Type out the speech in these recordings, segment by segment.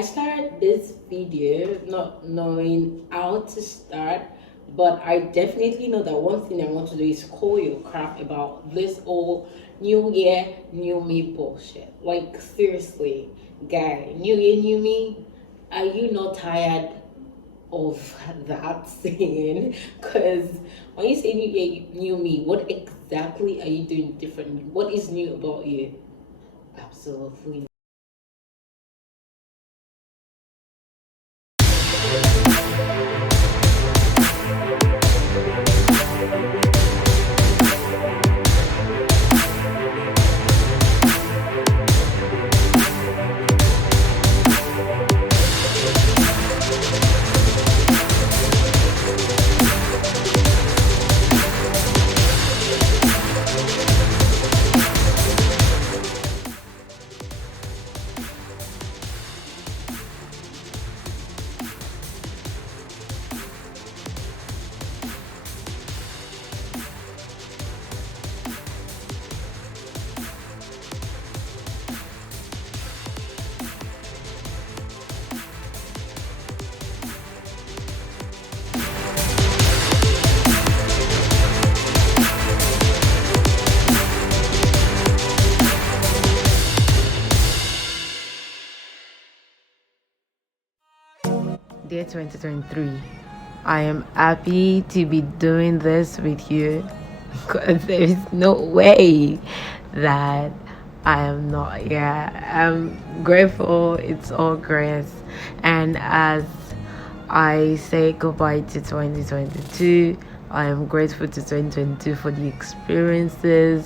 I started this video not knowing how to start, but I definitely know that one thing I want to do is call your crap about this whole new year, new me bullshit. Like, seriously, guy, new year, new me, are you not tired of that saying? Because when you say new year, new me, what exactly are you doing differently? What is new about you? Absolutely. Dear 2023, I am happy to be doing this with you because there is no way that I am not here. I'm grateful, it's all grace. And as I say goodbye to 2022, I am grateful to 2022 for the experiences,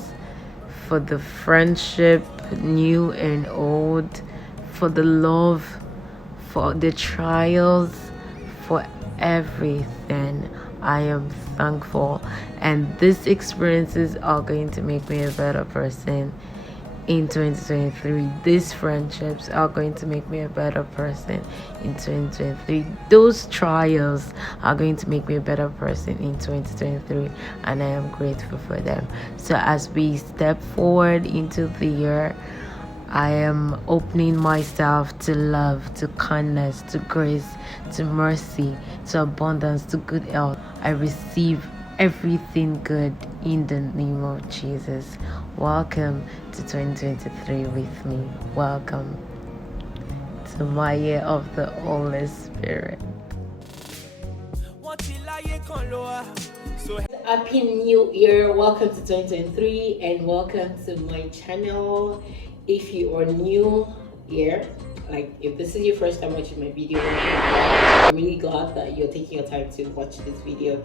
for the friendship, new and old, for the love, for the trials, for everything. I am thankful, and these experiences are going to make me a better person in 2023. These friendships are going to make me a better person in 2023. Those trials are going to make me a better person in 2023, and I am grateful for them. So as we step forward into the year, I am opening myself to love, to kindness, to grace, to mercy, to abundance, to good health. I receive everything good in the name of Jesus. Welcome to 2023 with me. Welcome to my year of the Holy Spirit. Happy New Year! Welcome to 2023 and welcome to my channel. If you are new here, like if this is your first time watching my video, I'm really glad that you're taking your time to watch this video.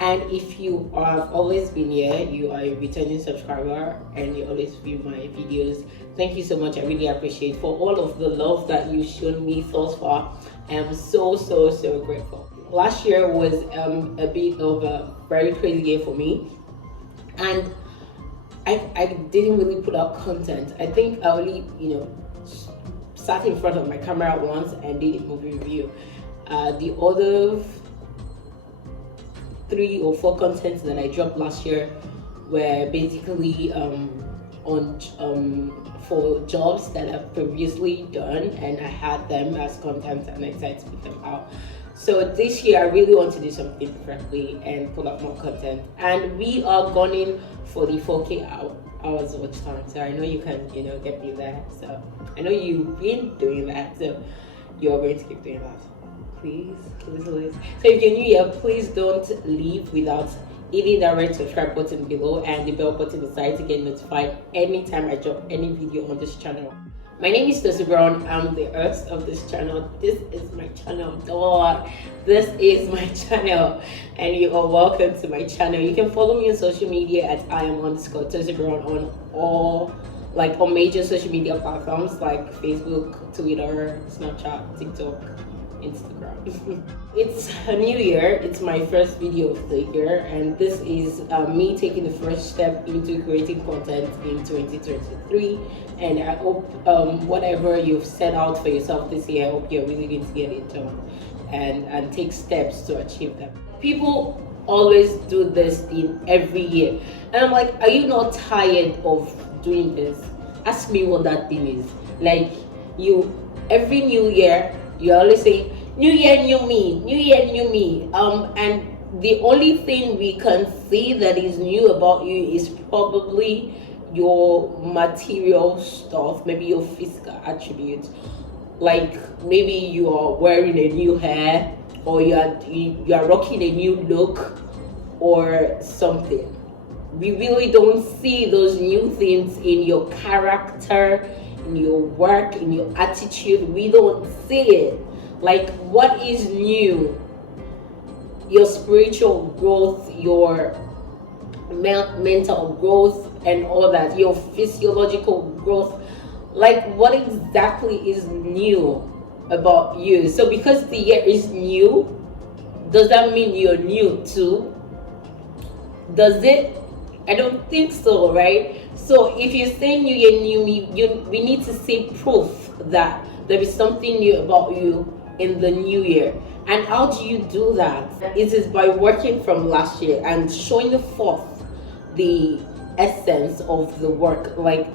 And if you have always been here, you are a returning subscriber and you always view my videos, thank you so much. I really appreciate for all of the love that you've shown me thus far. I am so grateful. Last year was a bit of a very crazy year for me, and I didn't really put out content. I think I only sat in front of my camera once and did a movie review. The other 3 or 4 contents that I dropped last year were basically on for jobs that I've previously done, and I had them as content and I decided to put them out. So this year I really want to do something differently and put up more content, and we are gunning for the 4K hours watch time. So I know you can get me there. So I know you've been doing that, so you're going to keep doing that. Please. So if you're new here, please don't leave without hitting that red subscribe button below and the bell button beside to get notified anytime I drop any video on this channel. My name is Tosi Brown. I'm the host of this channel. This is my channel, dog. This is my channel, and you are welcome to my channel. You can follow me on social media at @IAM_Tosi Brown on all on major social media platforms like Facebook, Twitter, Snapchat, TikTok, Instagram. It's a new year. It's my first video of the year, and this is me taking the first step into creating content in 2023. And I hope whatever you've set out for yourself this year, I hope you're really going to get it done and take steps to achieve them. People always do this in every year, and I'm like, are you not tired of doing this? Ask me what that thing is. Like, you every new year you always say, new year, new me, new year, new me. And the only thing we can see that is new about you is probably your material stuff, maybe your physical attributes. Like maybe you are wearing a new hair, or you are rocking a new look or something. We really don't see those new things in your character, in your work, in your attitude. We don't see it. Like, what is new? Your spiritual growth, your mental growth, and all that, your physiological growth. Like, what exactly is new about you? So, because the year is new, does that mean you're new too? Does it? I don't think so, right? So if you're saying new year, new me, we need to see proof that there is something new about you in the new year. And how do you do that? It is by working from last year and showing forth the essence of the work. Like,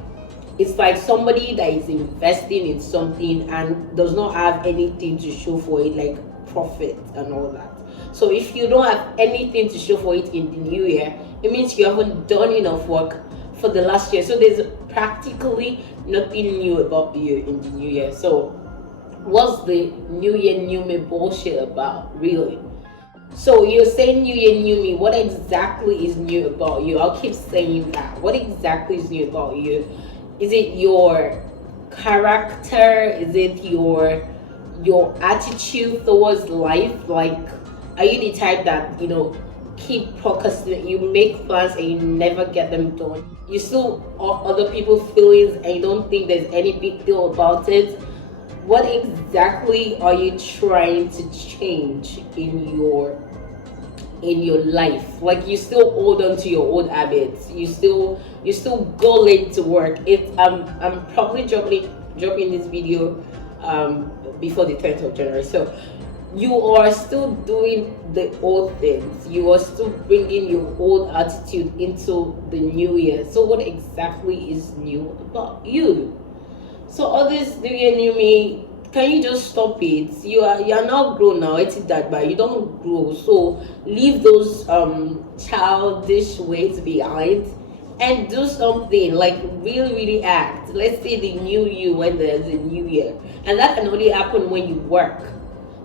it's like somebody that is investing in something and does not have anything to show for it, like profit and all that. So if you don't have anything to show for it in the new year, it means you haven't done enough work for the last year. So there's practically nothing new about you in the new year. So what's the new year, new me bullshit about, really? So you're saying new year, new me. What exactly is new about you? I'll keep saying that. What exactly is new about you? Is it your character? Is it your attitude towards life? Like, are you the type that, keep procrastinating, you make plans and you never get them done? You still other people's feelings and you don't think there's any big deal about it? What exactly are you trying to change in your life? Like, you still hold on to your old habits, you still go late to work. I'm probably dropping this video before the 10th of January. So you are still doing the old things. You are still bringing your old attitude into the new year. So what exactly is new about you? So all this new year, new me, can you just stop it? You're not grown now. It's that bad. You don't grow. So leave those childish ways behind and do something. Like, really, really act. Let's say the new you when there's a new year. And that can only happen when you work.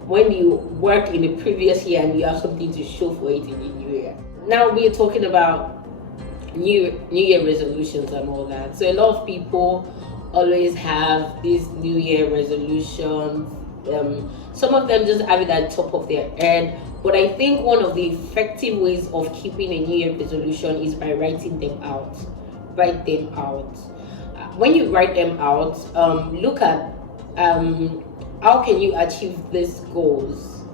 When you work in the previous year and you have something to show for it in the new year. Now we're talking about new year resolutions and all that. So a lot of people always have these new year resolutions. Some of them just have it at the top of their head. But I think one of the effective ways of keeping a new year resolution is by writing them out. Write them out. When you write them out, look at how can you achieve these goals?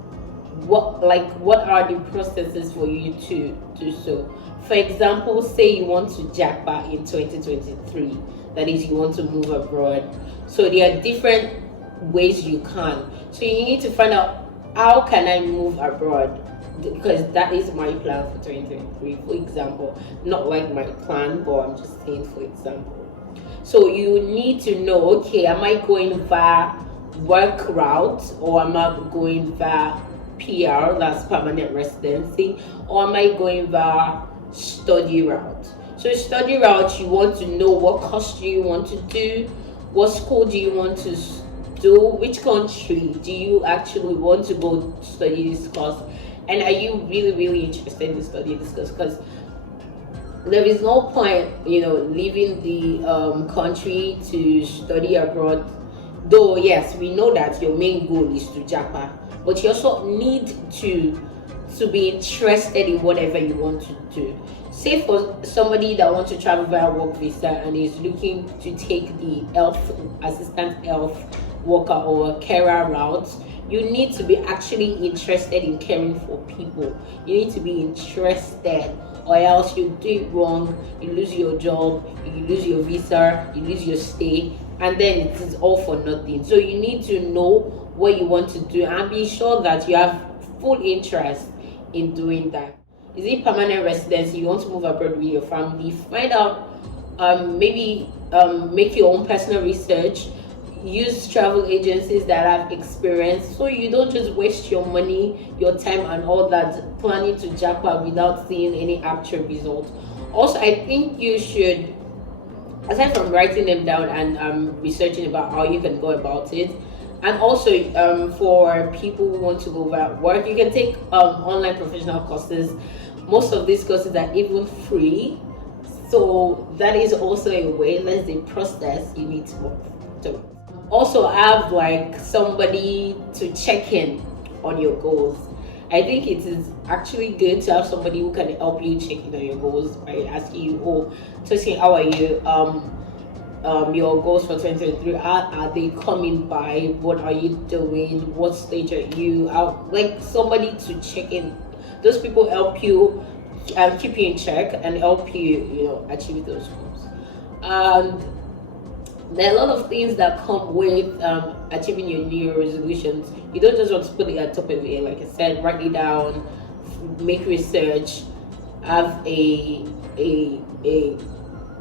What are the processes for you to do so? For example, say you want to jackpot in 2023. That is, you want to move abroad. So there are different ways you can. So you need to find out, how can I move abroad? Because that is my plan for 2023, for example. Not like my plan, but I'm just saying for example. So you need to know, okay, am I going via work route, or am I going via PR, that's permanent residency, or am I going via study route? So study route, you want to know what course do you want to do, what school do you want to do, which country do you actually want to go study this course, and are you really, really interested in studying this course? Because there is no point, leaving the country to study abroad. Though yes, we know that your main goal is to jackpot, but you also need to be interested in whatever you want to do. Say for somebody that wants to travel via work visa and is looking to take the assistant health worker or carer route, you need to be actually interested in caring for people. You need to be interested, or else you do it wrong, you lose your job, you lose your visa, you lose your stay, and then it is all for nothing. So you need to know what you want to do and be sure that you have full interest in doing that. Is it permanent residency? You want to move abroad with your family? Find out, maybe make your own personal research. use travel agencies that have experience, so you don't just waste your money, your time, and all that planning to jackpot without seeing any actual results. Also, I think you should, aside from writing them down and researching about how you can go about it, and also for people who want to go about work, you can take online professional courses. Most of these courses are even free, so that is also a way. Let's say process you need to work to. Also have like somebody to check in on your goals. I think it is actually good to have somebody who can help you check in on your goals by asking you, oh, Tosin, how are you? Your goals for 2023, are they coming by? What are you doing? What stage are you out? Like somebody to check in. Those people help you keep you in check and help you, achieve those goals. And there are a lot of things that come with achieving your New Year resolutions. You don't just want to put it at top of it. Like I said, write it down, make research, have a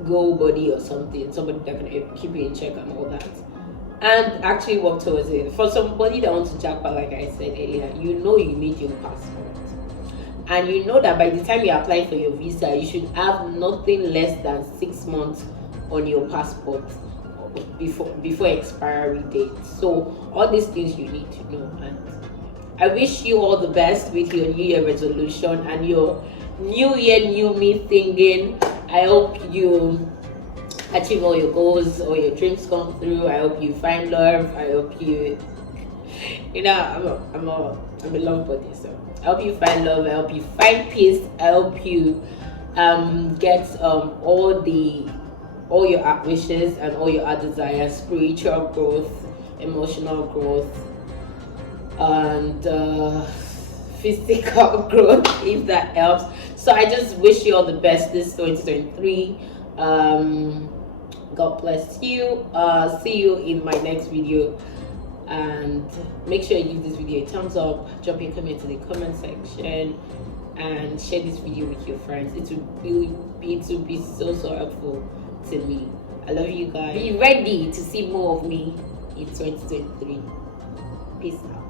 goal body or something, somebody that can keep you in check and all that, and actually work towards it. For somebody that wants to jackpot, like I said earlier, you need your passport, and you know that by the time you apply for your visa, you should have nothing less than 6 months on your passport before expiry date. So all these things you need to know, and I wish you all the best with your New Year resolution and your New Year, new me thinking. I hope you achieve all your goals, all your dreams come through. I hope you find love. I hope you, I'm a love body, so I hope you find love. I hope you find peace. I hope you get all your wishes and all your desires, spiritual growth, emotional growth, and physical growth, if that helps. So I just wish you all the best this 2023. God bless you. See you in my next video, and make sure you give this video a thumbs up, drop your comment in the comment section, and share this video with your friends. It will be so helpful to me. I love you guys. Be ready to see more of me in 2023. Peace out.